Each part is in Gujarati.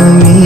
સ્વામિનારાયણ.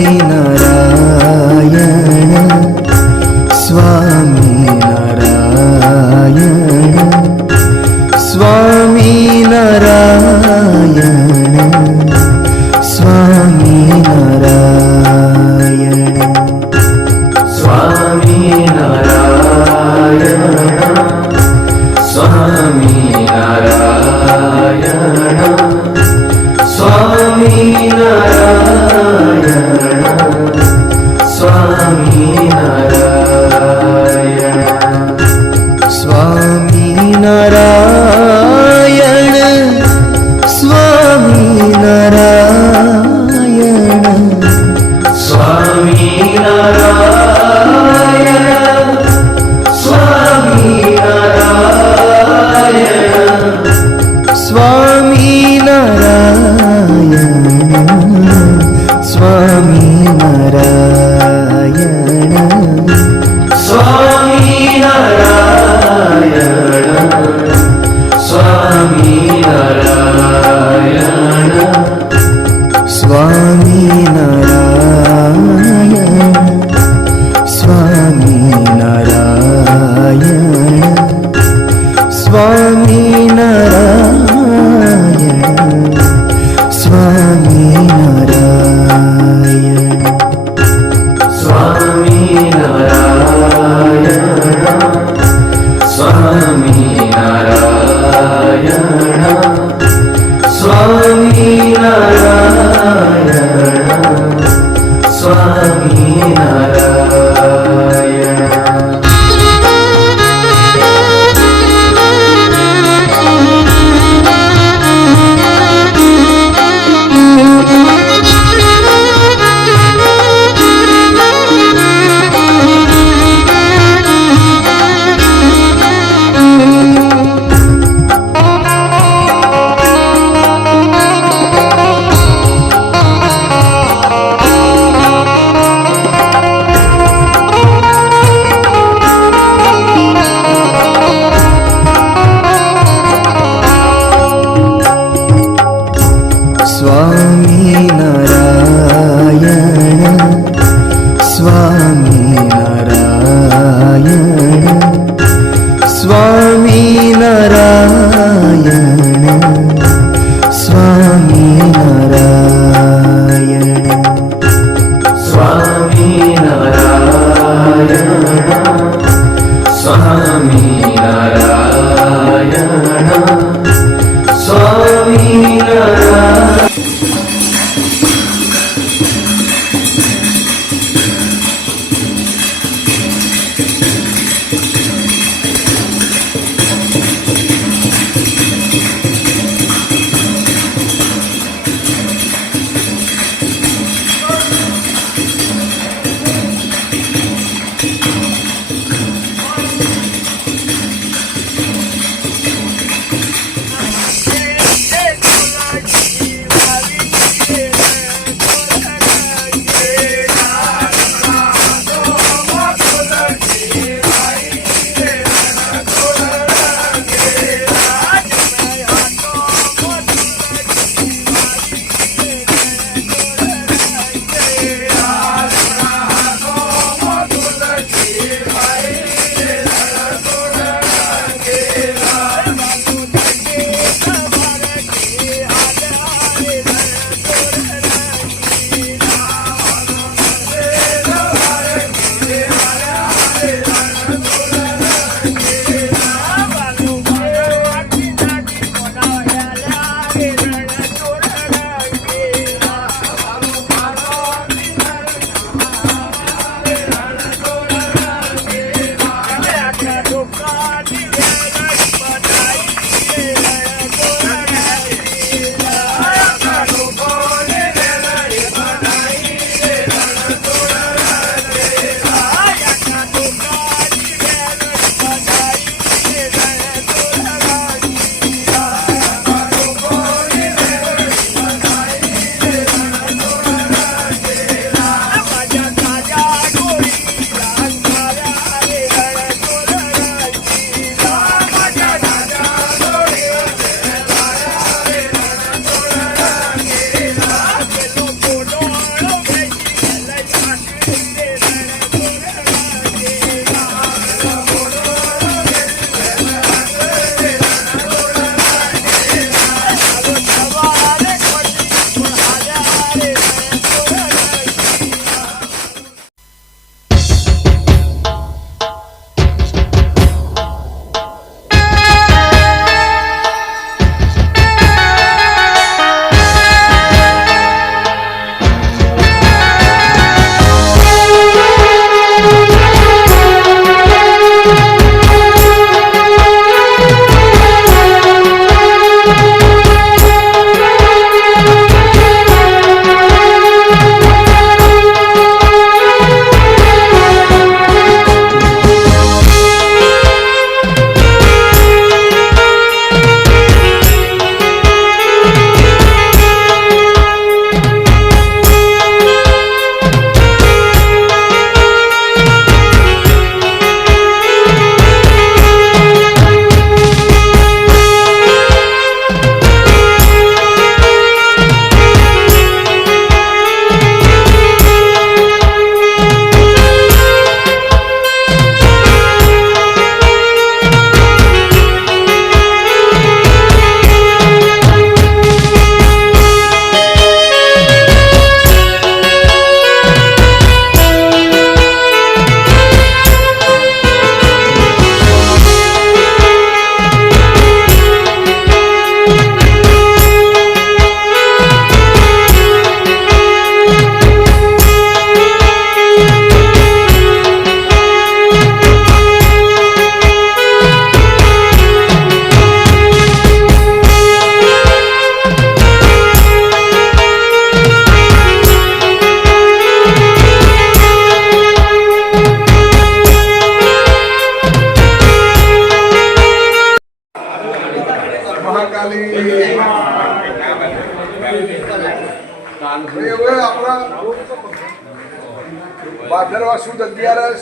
ભાદરવા સુદ 11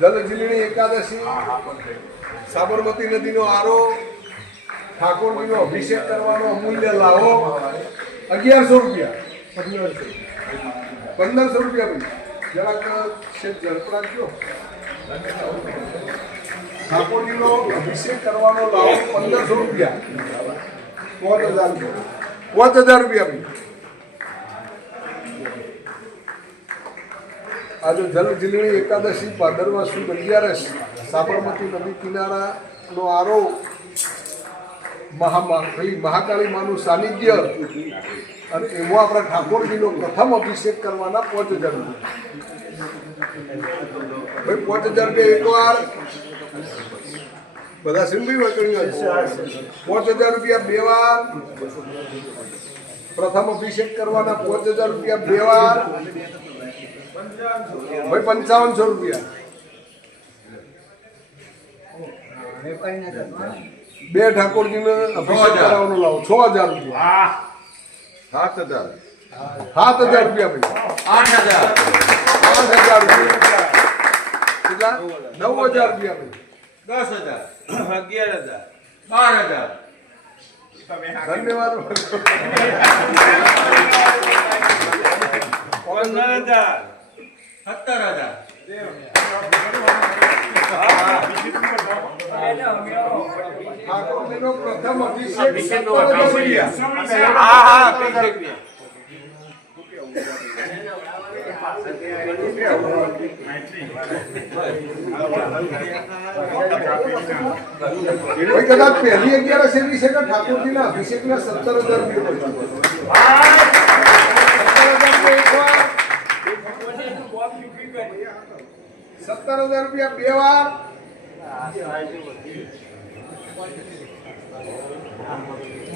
જલ જીલણી એકાદશી સાબરમતી નદીનો આરો ઠાકોરજીનો અભિષેક કરવાનો અમૂલ્ય લાવો 1100 રૂપિયા 1500 રૂપિયા ભાઈ જરાક શેઠ ઝડપ રાખજો ઠાકોરજીનો અભિષેક કરવાનો લાવો 1500 રૂપિયા 5000 રૂપિયા ભાઈ આજે જલ જીલણી એકાદશી ભાદરવા સુદ 11 સાબરમતી નદી કિનારાનો આરો મહાકાળી માનું સાનિધ્ય અને એવો આપણા ઠાકોરજીનો પ્રથમ અભિષેક કરવાના 5000 રૂપિયા ભાઈ 5000 રૂપિયા એકવાર બધા સિંધી વચણી 5000 રૂપિયા બે વાર પ્રથમ અભિષેક કરવાના 5000 રૂપિયા બે વાર ભાઈ 5500 રૂપિયા બે ઠાકોરજીને અભિષેક કરાવવાનો લાવો 6000 રૂપિયા 7000 રૂપિયા ભાઈ 8000 રૂપિયા કેટલા 9000 રૂપિયા ભાઈ 10000 11000 12000 ધન્યવાદ 15000 ઠાકોરજીનો પ્રથમ અભિષેક 70,000 રૂપિયા કદાચ પહેલી 11 એવી છે કે ઠાકોરજીના અભિષેકના 70,000 રૂપિયા બે વાર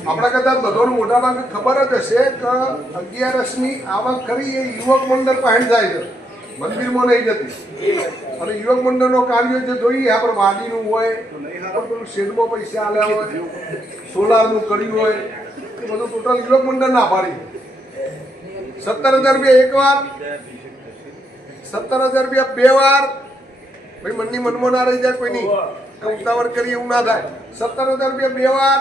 આપણા કદાચ બધાને મોટા ભાગે ખબર જ હશે કે 11ની આવક ખરી એ યુવક મંડળ પાસે જાય છે મંદિરમાં નહીં જતી અને યુવક મંડળનો કાર્ય જે જોઈએ આપણે વાડીનું હોય પેલું શેડમાં પૈસા આલ્યા હોય સોલારનું કર્યું હોય એ બધું ટોટલ યુવક મંડળ ના પાડી 70,000 રૂપિયા એક વાર 70,000 રૂપિયા બે વાર ભાઈ મનની મનમાં ના રહી જાય કોઈની ઉતાવળ કરી એવું ના થાય 70,000 રૂપિયા બે વાર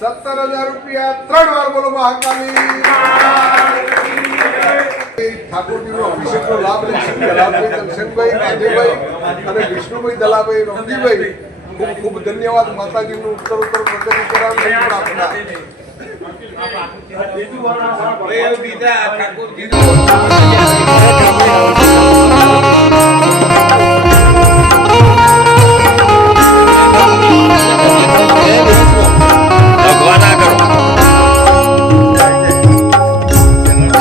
70,000 રૂપિયા ત્રણ વાર બોલો મહાકાલી ઠાકોરજીનો અભિષેકનો લાભ લઈ શકે લાભભાઈ દર્શનભાઈ રાજેભાઈ અને વિષ્ણુભાઈ દલાભાઈ રમજીભાઈ ખૂબ ખૂબ ધન્યવાદ માતાજીનું ઉત્તર પ્રગતિ કરાવવાની પ્રાર્થના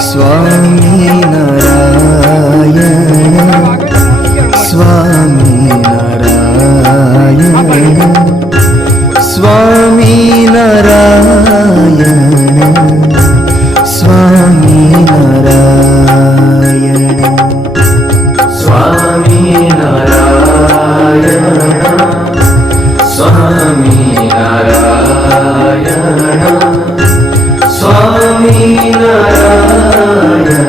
સ્વામી નારાયણ સ્વામી નારાયણ સ્વામી નારાયણ સ્વામી નારાયણ સ્વામી નારાયણ સ્વામી નારાયણ સ્વામી નારાયણ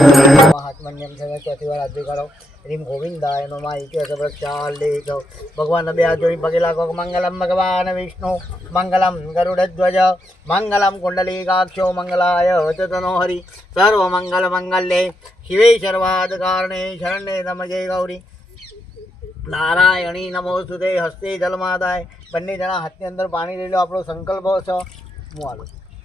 મહાત્મન્યમ સગા ચોથી વાર હાથ કરો રીમ ગોવિંદાય નો માં ઇકે સબ્રક્ષાલ લેખ ભગવાન બે હાથ જોડી પગે લાગો મંગલમ ભગવાન વિષ્ણુ મંગલમ ગરુડધ્વજ મંગલમ કુંડલીકાક્ષો મંગલાય વચતનો હરિ સર્વ મંગલ મંગલ્યે શિવે સર્વાદ કારણે શરણ્યે નમજે ગૌરી નારાયણી નમોસ્તુતે હસ્તે જલમાદાય બંને જણા હાથની અંદર પાણી લઈ લો આપણો સંકલ્પ છે હું આલો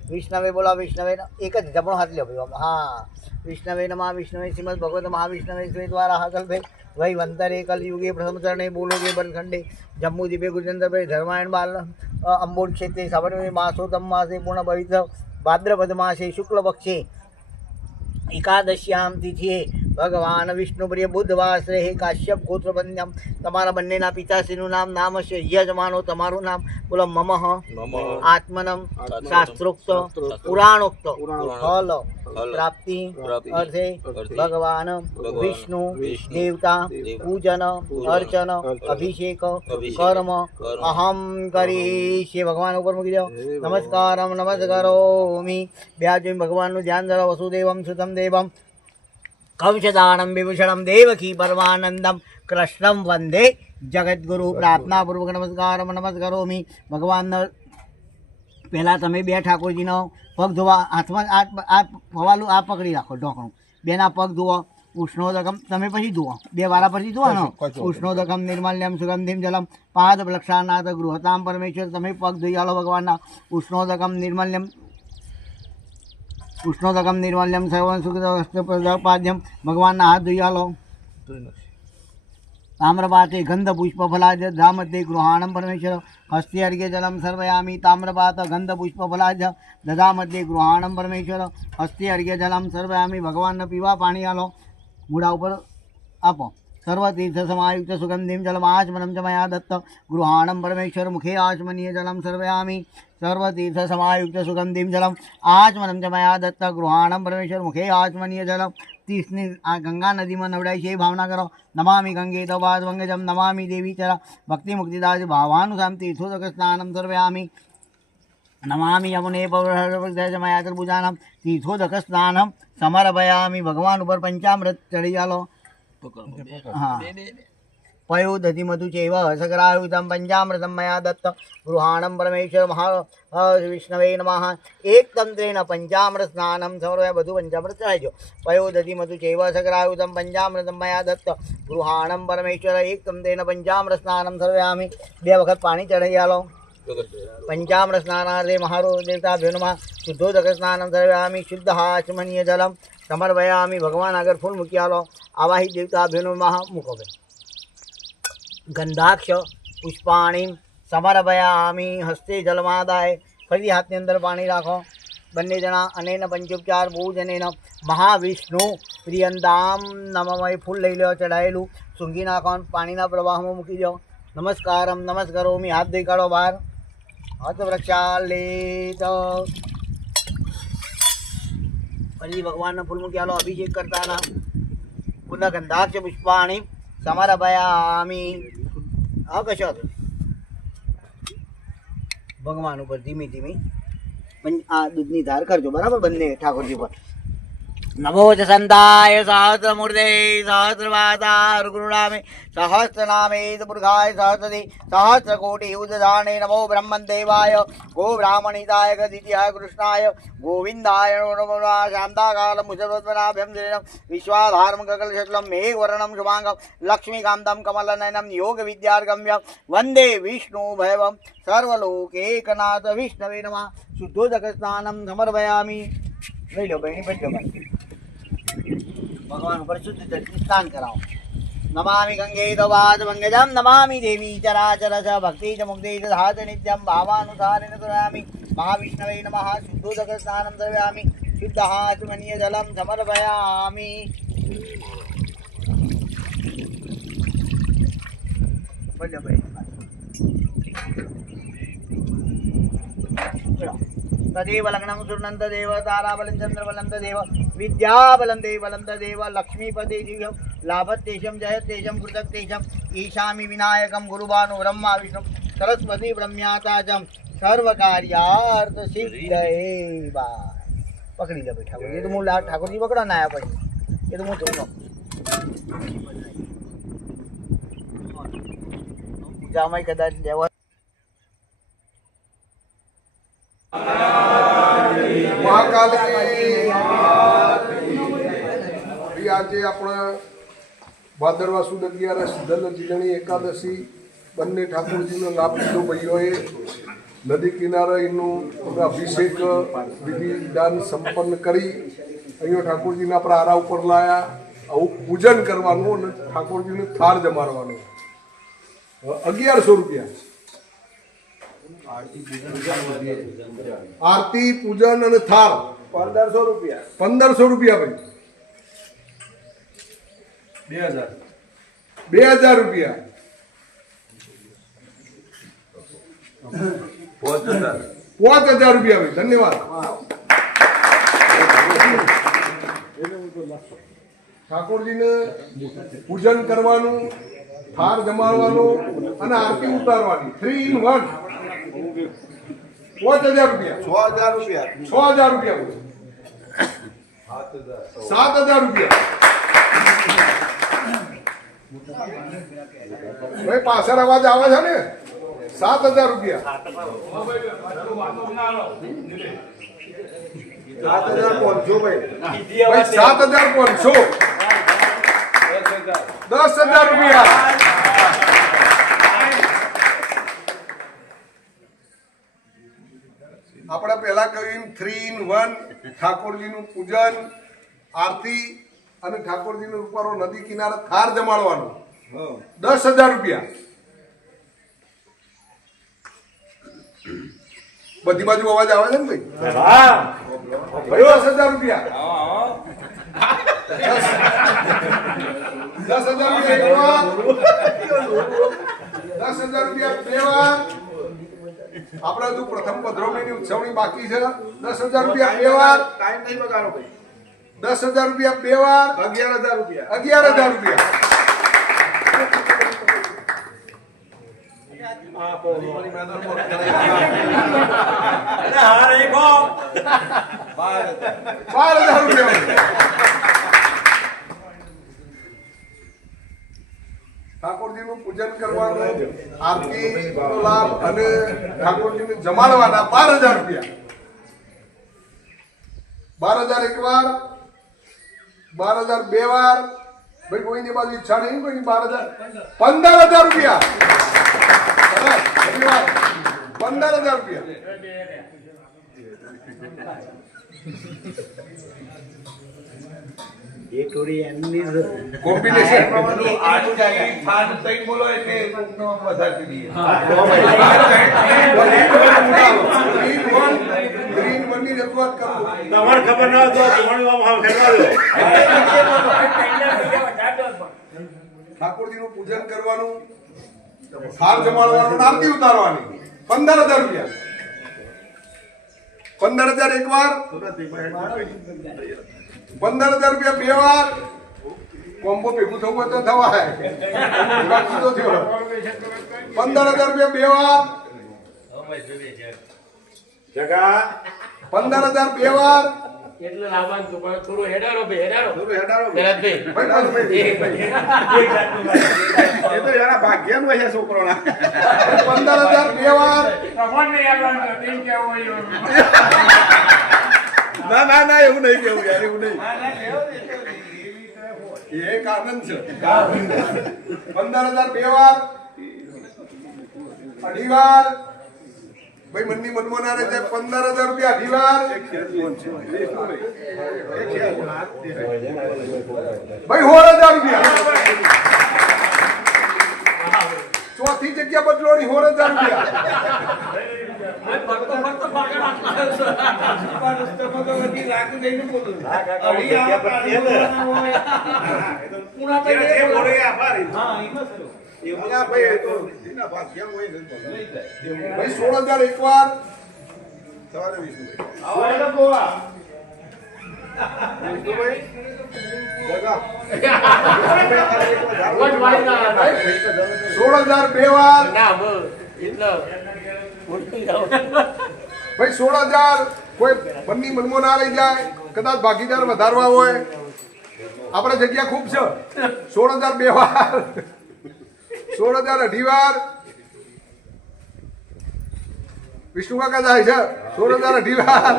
વિષ્ણવે બોલા વિષ્ણવે એક જ જમણો હાથ લ્યો ભાઈ હા વિષ્ણવે નમઃ વિષ્ણવે શ્રીમદ ભગવત મહાવિષ્ણવે શ્રી દ્વારા હાકલ ભાઈ વહી વંતરે કલયુગે પ્રથમ ચરણે બોલોગે બનખંડે જમ્મુ દીપે ગુજેન્દ્ર ભાઈ ધર્માયણ બાલ અંબોડ ક્ષેત્રે સાબરમતી માસોત્તમ માસે પૂર્ણ પવિત્ર ભાદ્રપદ માસે શુક્લ પક્ષે એકાદશ્યામ તિથિએ ભગવાન વિષ્ણુ પ્રિય બુધવાસરે હે કાશ્યપ ગોત્ર બંધ્યમ તમારા બંનેના પિતાશ્રીનું નામ હશે યજમાનો તમારું નામ બોલો મમઃ આત્મનમ શાસ્ત્રોક્ત પુરાણોક્ત ફલ પ્રાપ્તિ અર્થે ભગવાન વિષ્ણુ દેવતા પૂજન અર્ચન અભિષેક કર્મ અહમ કરીશ ભગવાન ઉપર મૂકી દો નમસ્કારમ નમસ્કારોમી બે જોઈને ભગવાનનું ધ્યાન ધરો વસુદેવમ સુતમ દેવમ કંસદાનમ વિભૂષણમ દેવકી પરમાનંદમ કૃષ્ણમ વંદે જગદગુરુ પ્રાર્થનાપૂર્વક નમસ્કારમ નમસ્કારોમી ભગવાનનો પહેલાં તમે બે ઠાકોરજીનો પગ ધોવા હાથમાં આ પવાલું આ પકડી રાખો ઢોકણું બેના પગ ધોવો ઉષ્ણોદકમ તમે પછી ધોવો બે વારા પછી ધોવાનો ઉષ્ણોદકમ નિર્માલ્યમ સુગંધિમ જલમ પાદ પ્રક્ષાનાથ ગૃહતામ પરમેશ્વર તમે પગ ધોઈ આલો ભગવાનના ઉષ્ણોદકમ નિર્માલ્યમ સર્વં સુખપાદ્યમ ભગવાનના હાથ ધોઈ આલો તામ્રપાતે ગંધ પુષ્પ ફલાજ ધામતે ગૃહાણમ પરમેશ્વર હસ્તે અર્ઘ્ય જલમ સર્વયામી તામ્રપાત ગંધ પુષ્પ ફલાજ દધામતે ગૃહાણમ પરમેશ્વર હસ્તે અર્ઘ્ય જલમ સર્વયામી ભગવાનને પીવા પાણી આલો મૂળા ઉપર આપો સર્વતીર્થ સમાયુક્ત સુગંધિમ જલમ આચમનમ ચ મયા દત્ત ગૃહાણમ પરમેશ્વર મુખે આચમનીય જલમ સર્વયામી સર્વતીર્થ સમાયુક્ત સુગંધિમ જલમ આચમનમ ચ મયા દત્ત ગૃહાણમ પરમેશ્વર મુખે આચમનીય જલમ તીર્થની આ ગંગા નદીમાં નવડાય છે એ ભાવના કરો નમામિ ગંગે તવાદ વંગજમ નમામિ દેવી ચરા ભક્તિ મુક્તિદાસ ભાવાનુસામ તીર્થોદક સ્નાનમ સર્વયામી નમામિ યમુને પૌર્જમયાચર્ભુજાનમ તીર્થોદક સ્નાનમ સમર્પયામિ ભગવાન ઉપર પંચામૃત ચડી ચાલો હા પયો દધિ મધુ ચેવ સકરાયુતમ પંચામૃતમ મયા દત્ત ગૃહાણમ પરમેશ્વર મહા વિષ્ણવે નમઃ એક તંત્રેણ પંચામૃત સ્નાનમ સર્વે બધું પંચામૃત ચડાવજો પયો દધિ મધુ ચેવ સકરાયુતમ પંચામૃતમ મયા દત્ત ગૃહાણમ પરમેશ્વર એક તંત્રેણ પંચામૃત સ્નાનમ સર્વયામિ બે વખત પાણી ચડાવી આલો પંચામૃત સ્નાનાર્થે મહારો દેવતાભ્યો નમઃ શુદ્ધોદક સ્નાનમ સર્વયામિ શુદ્ધ આચમનીય જલમ સમર્પયામિ ભગવાન આગળ ફૂલ મૂકી આલો આવાહી દેવતાભ્યો નમઃ મૂકો ગંધાક્ષ પુષ્પાણી સમર્પયામિ હસ્તે જલમાદાય ફરી હાથની અંદર પાણી રાખો બંને જણા અનેન પંચોપચાર ભોજનેન મહાવિષ્ણુ પ્રિયંતામ નમમય ફૂલ લઈ લો ચડાયેલું સૂંઘી નાખો પાણીના પ્રવાહમાં મૂકી દો નમસ્કારમ નમસ્કારોમી હાથ ધોઈ કાઢો બહાર હાથ વૃક્ષાલેત ફરી ભગવાનને ફૂલ મૂકી આલો અભિષેક કરતાના પુનઃ ગંધાક્ષ પુષ્પાણી સમર્પયામિ કશો ભગવાન ઉપર ધીમી ધીમી આ દૂધની ધાર કરજો બરાબર બંને ઠાકોરજી પર નમો ચ સંતાય સહસ્રમૂર્તે સહસ્રવાદાર ગુરુનામે સહસ્રનામે પુરુષાય સહસ્રદે સહસ્રકોટિ ઉદધાને નમો બ્રહ્મદેવાય ગો બ્રાહ્મણિતાય ગદિત્યાય કૃષ્ણાય ગોવિંદાય નમો શાંતાકાલ મુસર્વત્મનાભ્યમ વિશ્વાધારમ ગગલશક્લમ મેઘવર્ણમ શુભાંગમ લક્ષ્મીકાંતમ કમલનયનમ યોગ વિદ્યાર્ગમ્ય વંદે વિષ્ણુ ભૈવમ સર્વલોકેકનાથ વિષ્ણવે નમઃ શુદ્ધોદક સ્નાનમ સમર્પયામિ લઈ લો બહેની બેઠો ભગવાન ઉપર શુદ્ધ જળથી સ્નાન કરાવો નમામિ ગંગે તવાદ મંગજમ નમામિ દેવી ચરાચર ચ ભક્તિ ચ મુક્તિ ચ ધાત નિત્યમ ભાવાનુસારેણ કરામિ મહાવિષ્ણવે નમઃ શુદ્ધોદક સ્નાનમ સર્વયામિ શુદ્ધ આચમનીય જલમ સમર્પયામિ બોલો બહેની તદેવ લગ્નમ સુર્નંત દેવ તારાબલં ચંદ્રબલં તદેવ વિદ્યાબલં દેવબલં તદેવ લક્ષ્મીપદે દિવ્યમ લાભત્તેષમ જયત્તેષમ કૃતત્તેષમ ઈશામિ વિનાયકમ ગુરુબાનુ બ્રહ્મા વિષ્ણુ સરસ્વતી બ્રહ્મ્યાતાચમ સર્વકાર્યાર્થ સિદ્ધયે બા પકડી લે બેઠા એ તો હું ઠાકોરજી પકડો ના આયા પછી એ તો હું જોઉં પૂજામાં કદાચ લેવા આજે આપણા ભાદરવા સુદ 11 ધન જીલણી એકાદશી બંને ઠાકોરજીનો લાભ લીધો ભાઈઓએ નદી કિનારે એનું અભિષેક વિધિ વિધાન સંપન્ન કરી અહીંયા ઠાકોરજીના આપણા આરા ઉપર લાયા આવું પૂજન કરવાનું અને ઠાકોરજીને થાળ જમાડવાનો 1100 રૂપિયા આરતી પૂજન અને થાળ 1500 રૂપિયા ભાઈ 2000 2000 રૂપિયા 5000 5000 રૂપિયા ભાઈ ધન્યવાદ ઠાકોરજીને પૂજન કરવાનું થાળ જમાડવાનો અને આરતી ઉતારવાની 3 in 1 5000 રૂપિયા 6000 રૂપિયા 7000 રૂપિયા ભાઈ પાછળ અવાજ આવે છે ને 7000 રૂપિયા 7500 ભાઈ ભાઈ 7500 10000 રૂપિયા આપણે પહેલા કહ્યું 3 in 1 ઠાકોરજીનું પૂજન આરતી અને ઠાકોરજીનો રૂપારો નદી કિનારે થાર જમાડવાનો 10000 રૂપિયા બધી બાજુ અવાજ આવે છે ને ભાઈ 10000 રૂપિયા 10000 રૂપિયા 10000 રૂપિયા બે વાર આપણે હજુ પ્રથમ પધરામણીની ઉજવણી બાકી છે 10000 રૂપિયા બે વાર ટાઈમ નહીં બગાડો ભાઈ 10000 રૂપિયા બે વાર 11000 રૂપિયા 11000 રૂપિયા અરે હાર એકો 12000 રૂપિયા ઠાકોરજીનું પૂજન કરવાનું આરતી નો લાભ અને ઠાકોરજીને જમાડવાના 12000 રૂપિયા 12000 એક વાર 12000 બે વાર ભાઈ કોઈની બાજુ ઈચ્છા નહીં કોઈની 12000 15000 રૂપિયા સરસ, ધન્યવાદ 15000 રૂપિયા એ થોડી એમની કોમ્બિનેશન થાન સહી બોલો એટલે કોકનો વધારે દઈએ ગ્રીન વનની રજૂઆત કરો તમારે ખબર ના હોય તો તમારું આમ હાવ ખેડવા દો. ઠાકોરજીનું પૂજન કરવાનું થાળ જમાડવાનું અને આરતી ઉતારવાની 15000 રૂપિયા 15000 એક વાર 15000 રૂપિયા બે વાર કોમ્બો ભેગું થવું હોય તો થવાય બાકી તો થયો 15000 રૂપિયા બે વાર જગા 15000 બે વાર એટલે લાવવાનું હતું પણ થોડું હેડારો ભાઈ હેડારો ભાઈ, એ તો એના ભાગ્યનું હોય છે છોકરોના 15000 બે વાર ના એવું નહીં કેવું યાર એવું નહીં એક આનંદ છે 15000 બે વાર અઢી વાર ભાઈ મનની મનમાં ના રહે 15000 રૂપિયા અઢી વાર ભાઈ 16000 રૂપિયા ચોથી જગ્યા બદલોની 16000 રૂપિયા ભાઈ 16000 એક વાર સવારે વિષ્ણુભાઈ 16000 બે વાર ના એટલે ભાઈ 16000 કોઈ બંની મનમાં ના રહી જાય કદાચ ભાગીદાર વધારવા હોય આપણે જગ્યા ખૂબ છે 16000 બે વાર 16000 અઢી વાર વિષ્ણુ કાકા જાય છે 16000 અઢી વાર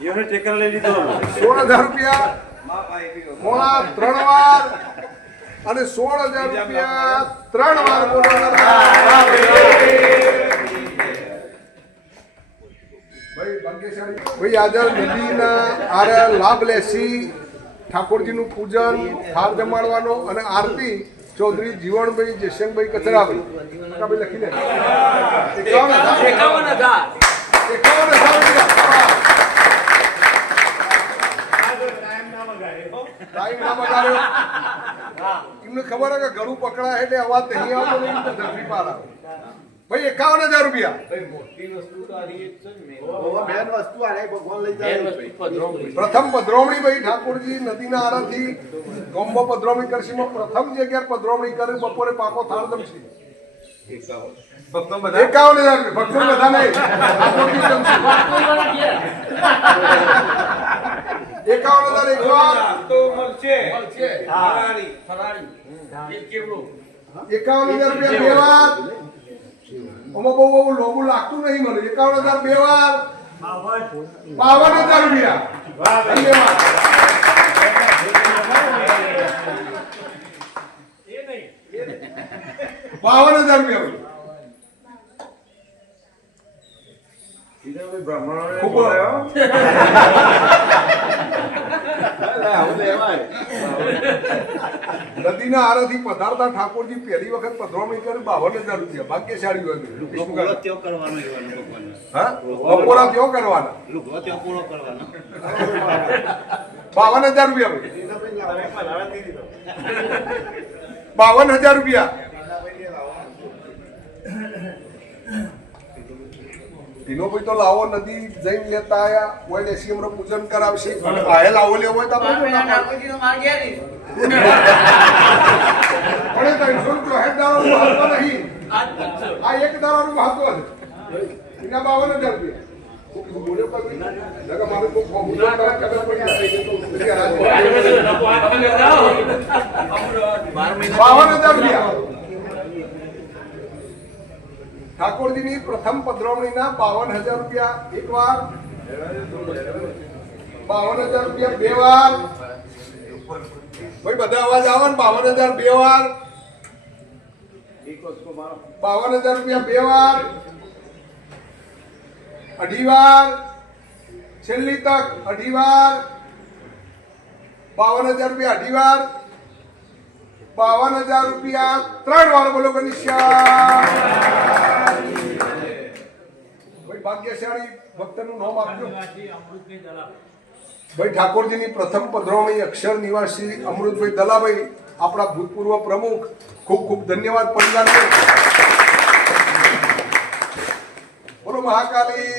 જીવને ટેકર લઈ લીધો 16000 રૂપિયા મોડા 3 વાર અને 16000 રૂપિયા 3 વાર ભાઈ આજે નદીના આરે લાભ લેસી ઠાકોરજીનું પૂજન થાળ જમાડવાનો અને આરતી ચૌધરી જીવણભાઈ જયશંકભાઈ કચરાભાઈ કાકાભાઈ લખી લે 51,000 51,000 રૂપિયા ટાઈમ ના બગાડ્યો. એમને ખબર હે કે ઘરું પકડાય એટલે અવાજ નહીં આવતો નહીં તો ધરતી પાર આવે. ભાઈ 51,000 રૂપિયા. પ્રથમ પધરામણી ભાઈ ઠાકોરજી નદીના આરાથી ગોમ્બો પધરામણી કરશીમાં પ્રથમ જગ્યાએ પધરામણી કરી બપોરે પાકો થાળ જમશી. 51,000 રૂપિયા. ભક્તો બધા નહીં. ઠાકોરજી જમશી. 51,000 એક વાર. તો મળશે. ફરાળી. એક કેવડું. 51,000 રૂપિયા બે વાર. આમાં બહુ લોબુ લાગતું નહીં મને. 51,000 બે વાર. 52,000 રૂપિયા. બે વાર. એ નહીં. 52,000 રૂપિયા. ખૂબ નદીના આરાથી પધારતા ઠાકોરજી પહેલી વખત પધરામણી કરી 52,000 રૂપિયા. ભાગ્યશાળી હોય. હા? બપોરા ત્યો કરવાના. 52,000 રૂપિયા. 52,000 રૂપિયા. તીનો ભાઈ તો લાવો નદી જઈને લેતા આયા હોય ને સિમરો પૂજન કરાવશે. આ લાવો લેવો હોય તો આપણે ના પાડો. ઠાકોરજીનો માલ ગયા નહીં. પણ એ 300 રૂપિયા હેડ દાડાનું મહત્વ નહીં. આ એક દાડાનું મહત્વ છે. એના 52,000 રૂપિયા. બોલ્યો કોઈ લગા મારે તો પૂજન કરા કદર પડી જાય. 52,000 રૂપિયા. ઠાકોરજીની પ્રથમ પધરામણીના 52,000 રૂપિયા એક વાર. 52,000 રૂપિયા બે વાર. ભાઈ બધા અવાજ આવે ને. 52,000 બે વાર. 52,000 રૂપિયા બે વાર. અઢી વાર. છેલ્લી તક અઢી વાર. 52,000 રૂપિયા અઢી વાર. 52,000 રૂપિયા ત્રણ વાર. બોલો ગણેશ્યા. ભાઈ ભાગ્યશાળી ભક્તનું નામ આપજો. ભાઈ ઠાકોરજીની પ્રથમ પધરામણી અક્ષર નિવાસી અમૃતભાઈ દલાભાઈ આપણા ભૂતપૂર્વ પ્રમુખ. ખૂબ ખૂબ ધન્યવાદ પરિવારને. બોલો મહાકાલી.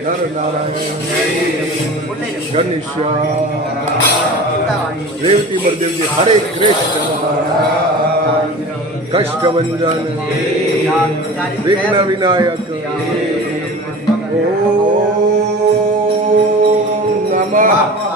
નર નારાયણ ગણેશ રેવતી બળદેવજી હરે કૃષ્ણ કષ્ટભંજન વિઘ્ન વિનાયક ઓમ નમઃ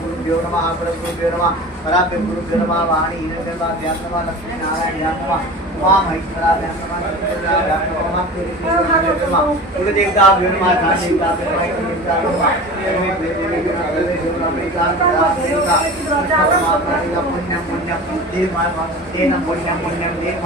गुरुभ्यो नमः गुरुभ्यो नमः पराभ्यो गुरुभ्यो नमः वाणी हिरण्यगर्भाभ्यां नमः लक्ष्मी नारायणाभ्यां नमः उमा महेश्वराभ्यां नमः शक्तिभ्यां नमः कुलदेवताभ्यो नमः धानदेवताभ्यो नमः पुण्यं पुण्यं देव पुण्यं पुण्यं देव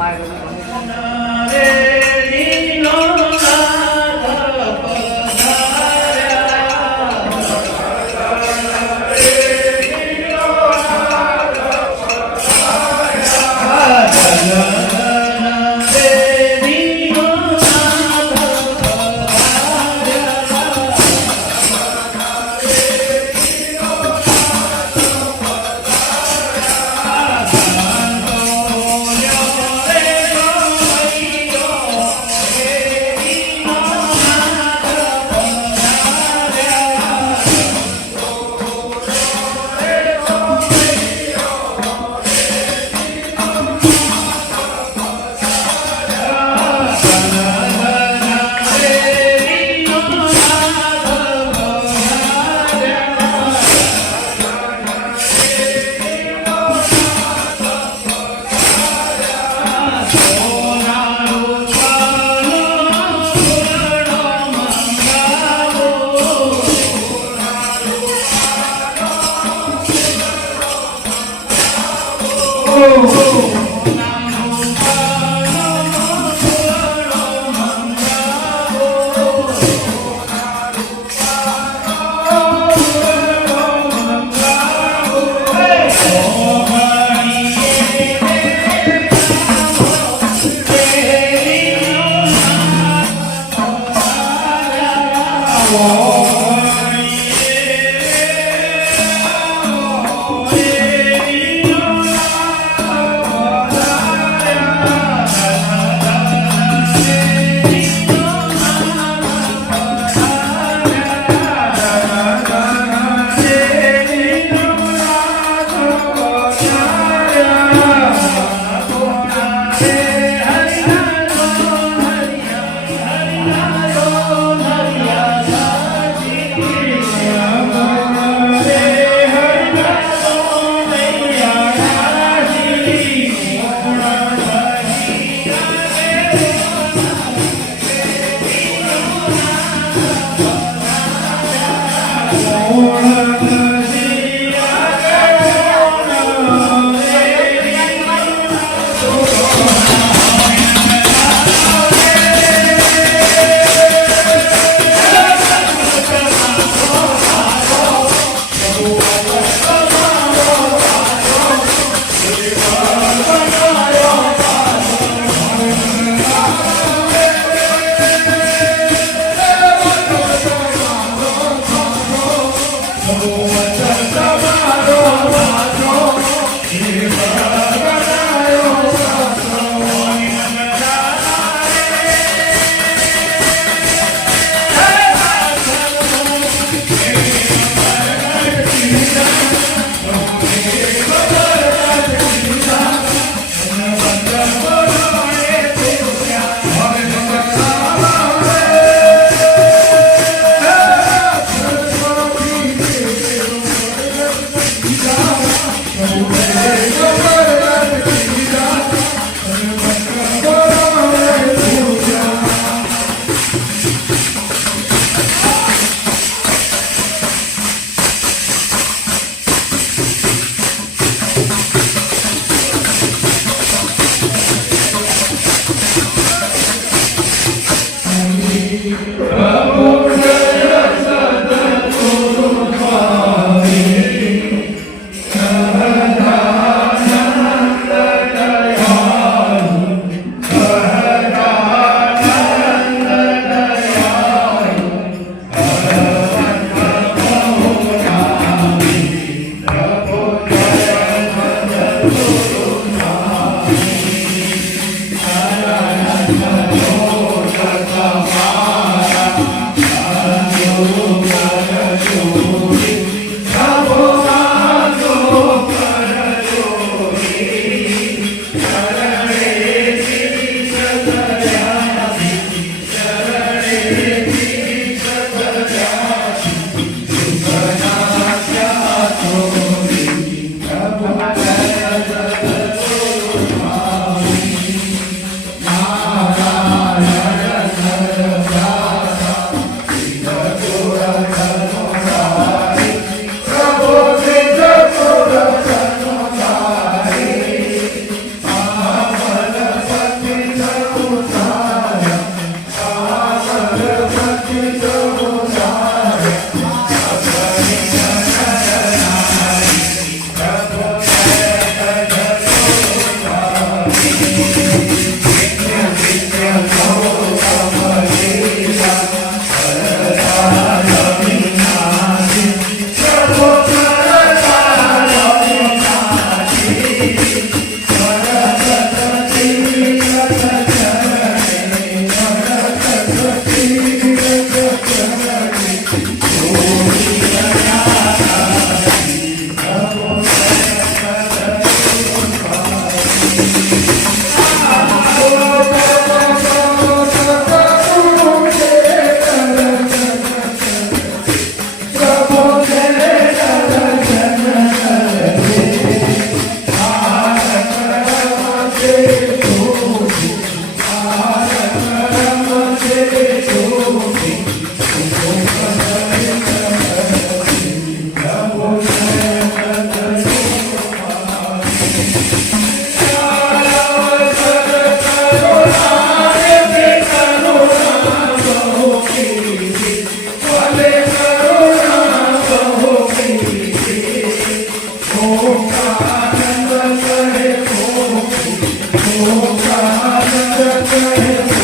Oh,